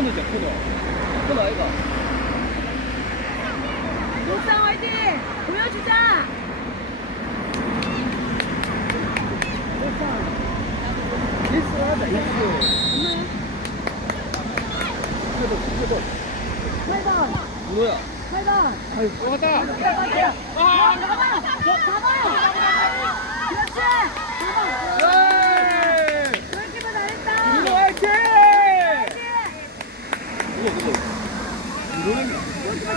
코너죠, 코너. 코너 아이가. 목상 화이팅! 보여주자! 일스 하자, 일스. 스케도. 8번! 뭐야? 8번! 아유, 왔다. 잡아요! 그렇지! 4번! 그렇게만 잘했다! 이거 화이팅! 이거. 이거는 그렇게만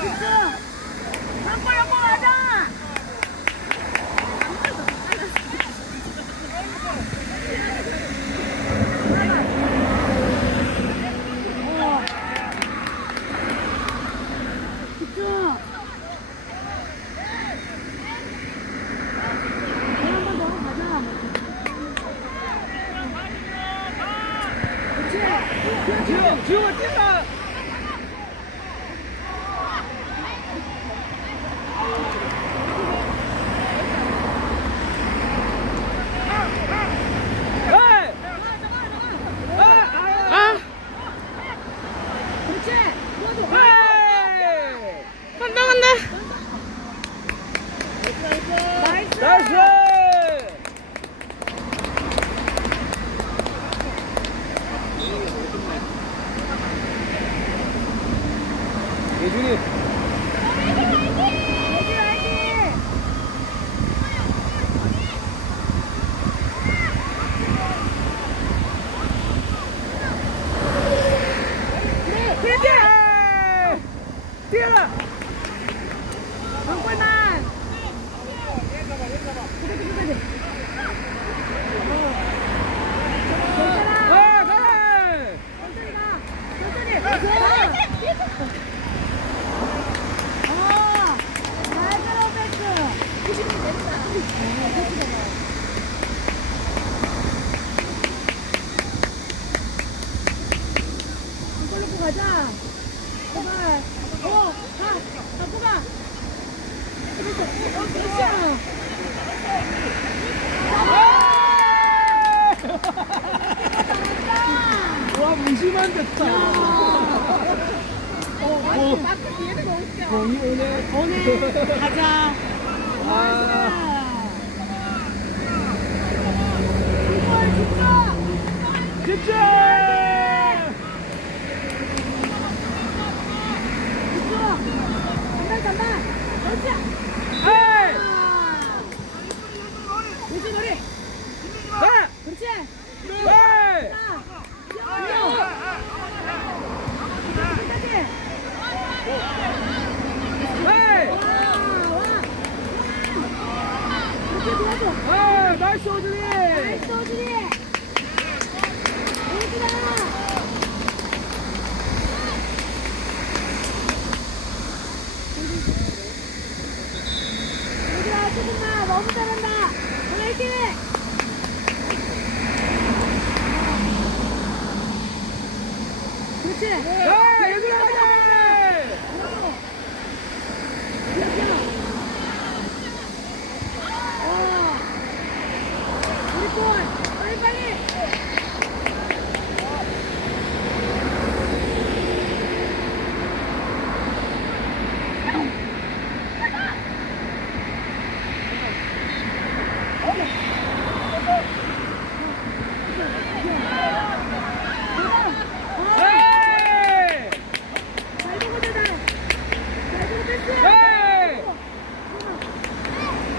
집중! 한골 가자! 지우가 뛰어라! 나이스! 예준이 뛰어라! 한 골만! 가자. 제발. 갖고 가. 와, 무심한 듯다. 마크 뒤에는 너무 웃겨. 공이 오네. 가자. 진짜! 간다. 그렇지. 헤이! 그렇지, 노래. 가! 그렇지. 헤이! 헤이! 나이스 오준이! 나이스 오준이. 조금만 너무 잘한다. 화이팅! 그렇지. 야, 얘들아 가자! 우리 골 빨리.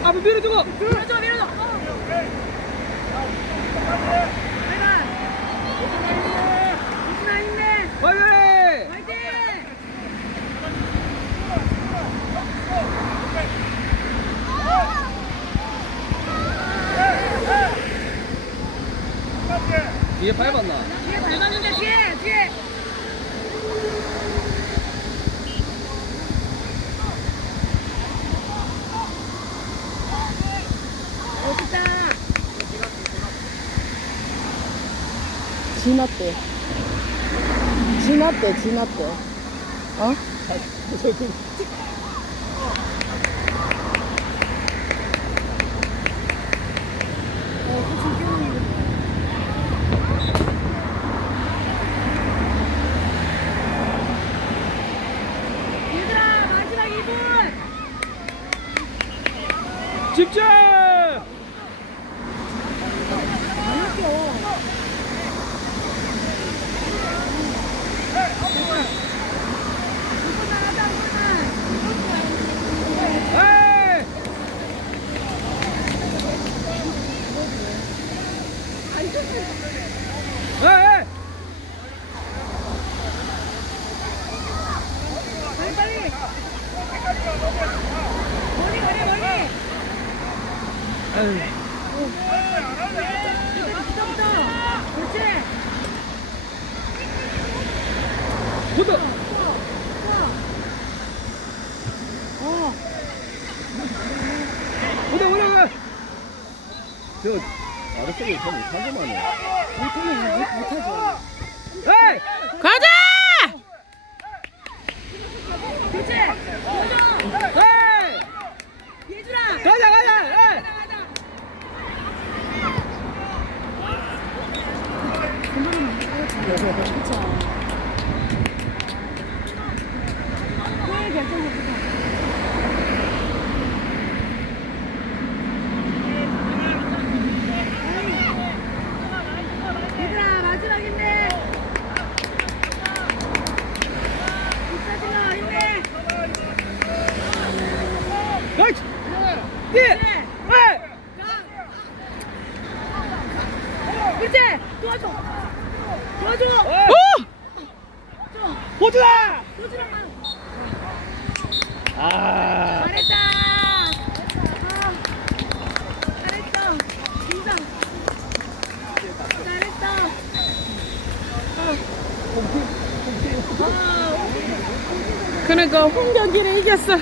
앞에 밀어주고! 밀어줘. 힘내. 화이팅! 뒤에 밟았나? 뒤에 밟았는데 뒤에. 멋있다. 지났대. 어? 집중! 에이! 에이! 빨리. 머리. 에이. 붙어. 그렇지. 붙어! 올라! 저 아랫속에 더 못하고만 해. 못하죠. 에이! 가자! 그렇지. 에이! 예준아. 가자! 에이! 얘들아 마지막인데. 이따지마 힘내. 그렇지! 뛰! 에이! 그렇지. 도와줘. 오! 호주다! 도와주라. 아! 잘했다. 잘했다. 진상. 잘했다. 그러니까 홍경기를 이겼어.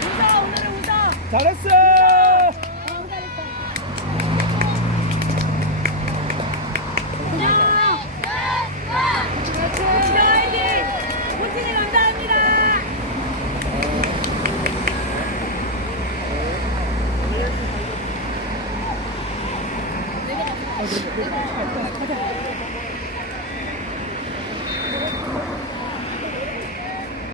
웃어 오늘은 웃어. 잘했어!